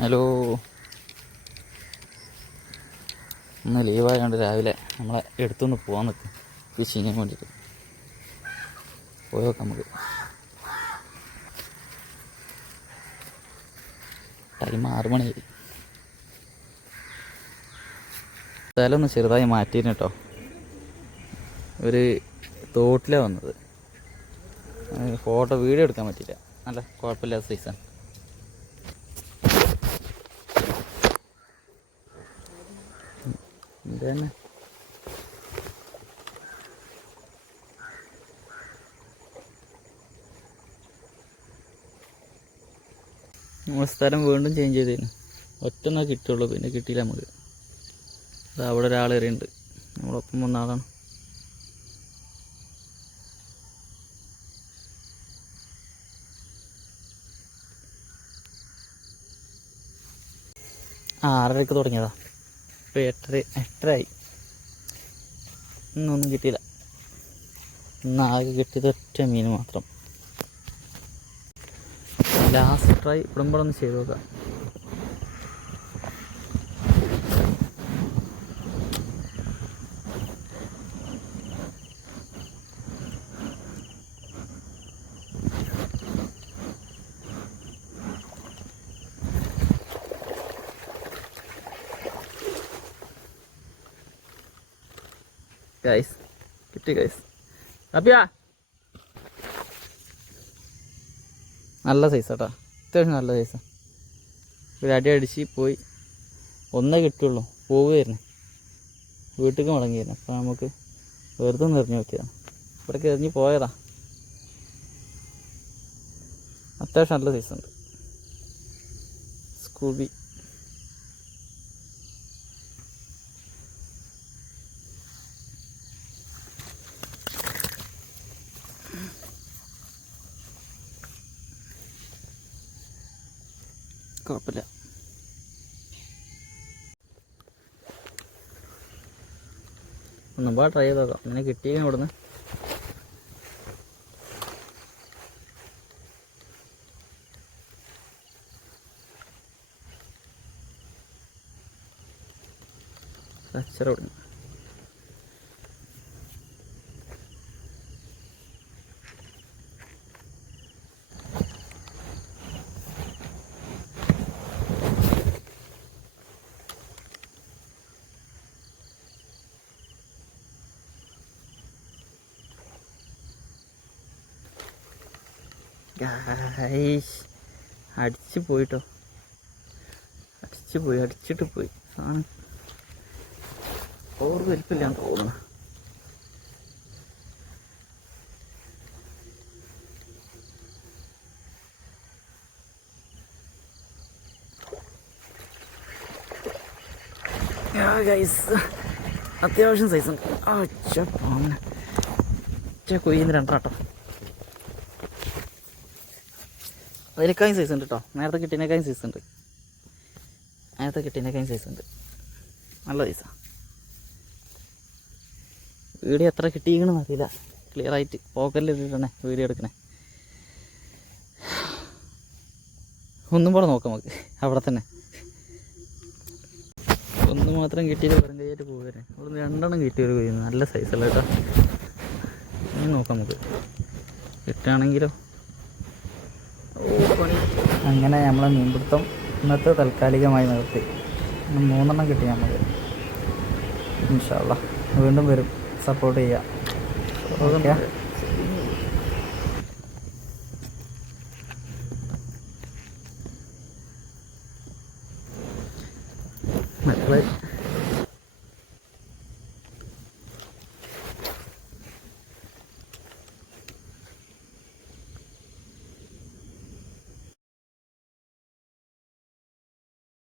Hello, ഇന്ന് ലീവായതുകൊണ്ട് രാവിലെ നമ്മളെ എടുത്തുനിന്ന് പോകാൻ നിൽക്കും ഫിഷിങ്ങിന് വേണ്ടിയിട്ട്. പോയി നോക്കാം നമുക്ക്. ടൈം 6 മണിയായി. സ്ഥലം ഒന്ന് ചെറുതായി മാറ്റിയിരുന്നു കേട്ടോ. ഒരു തോട്ടിലാണ് വന്നത്. വീഡിയോ എടുക്കാൻ പറ്റില്ല. നല്ല കുഴപ്പമില്ലാത്ത സൈസാണ്. ഇത് തന്നെ നമ്മൾ സ്ഥലം വീണ്ടും ചേഞ്ച് ചെയ്തേന്. ഒറ്റൊന്നേ കിട്ടുള്ളൂ, പിന്നെ കിട്ടിയില്ല നമുക്ക്. അത് അവിടെ ഒരാൾ എറിയുണ്ട്, നമ്മളൊപ്പം വന്ന ആളാണ്. ആ 6:30 തുടങ്ങിയതാ. ഇപ്പോൾ 8:30 ഇന്നൊന്നും കിട്ടിയില്ല. ഇന്ന് ആകെ കിട്ടിയത് ഒറ്റ മീൻ മാത്രം. ലാസ്റ്റ് ട്രൈ ഇവിടുമ്പോഴൊന്ന് ചെയ്ത് നോക്കാം. ഗൈസ് കിട്ടി ഗൈസ്. അപ്പിയാ നല്ല സൈസ് കേട്ടോ, അത്യാവശ്യം നല്ല സൈസാണ്. ഒരു അടി അടിച്ച് പോയി. ഒന്നേ കിട്ടുള്ളൂ, പോവുകയായിരുന്നു, വീട്ടിലേക്ക് മടങ്ങിയായിരുന്നു. അപ്പോൾ നമുക്ക് വെറുതെ ഒന്ന് എറിഞ്ഞു നോക്കിയതാണ്. ഇവിടേക്ക് എറിഞ്ഞ് പോയതാ. അത്യാവശ്യം നല്ല സൈസുണ്ട്. സ്കൂബി. കുഴപ്പമില്ല. ഒന്നും പാ ട്രൈ ചെയ്ത് നോക്കാം. അങ്ങനെ കിട്ടിയെങ്കിൽ ഇവിടുന്ന് കച്ചറ തുടങ്ങി. അടിച്ച് പോയിട്ടോ, അടിച്ചിട്ട് പോയി. സാധനം ഓർ വലിപ്പില്ലാന്ന് തോന്നുന്നു. ഗൈസ് അത്യാവശ്യം സൈസുണ്ട്. കൊയ്യുന്ന രണ്ടാട്ടോ. അതിനേക്കായും സൈസ് ഉണ്ട് കേട്ടോ. നേരത്തെ കിട്ടിയതിനേക്കായും സൈസ് ഉണ്ട്. നല്ല സൈസാണ്. വീഡിയോ എത്ര കിട്ടിയെന്ന് അറിയില്ല. ക്ലിയറായിട്ട് പോക്കറ്റിലിട്ടിട്ടേ വീഡിയോ എടുക്കണേ. ഒന്നും കൂടെ നോക്കാം നമുക്ക് അവിടെ തന്നെ. ഒന്ന് മാത്രം കിട്ടിയത് വെറും കൈയായിട്ട് പോകുവരെ. അവിടെ 2 കിട്ടിയൊരു കൊയ്യുന്നു. നല്ല സൈസല്ല കേട്ടോ. ഇനി നോക്കാം നമുക്ക് കിട്ടുകയാണെങ്കിലോ. അങ്ങനെ നമ്മളെ മീൻപിടുത്തം ഇന്നത്തെ താൽക്കാലികമായി നിർത്തി. 3 കിട്ടി നമുക്ക്. ഇൻഷാ അല്ലാഹ് വീണ്ടും വരും. സപ്പോർട്ട് ചെയ്യുക. ഓക്കെ മക്കളെ.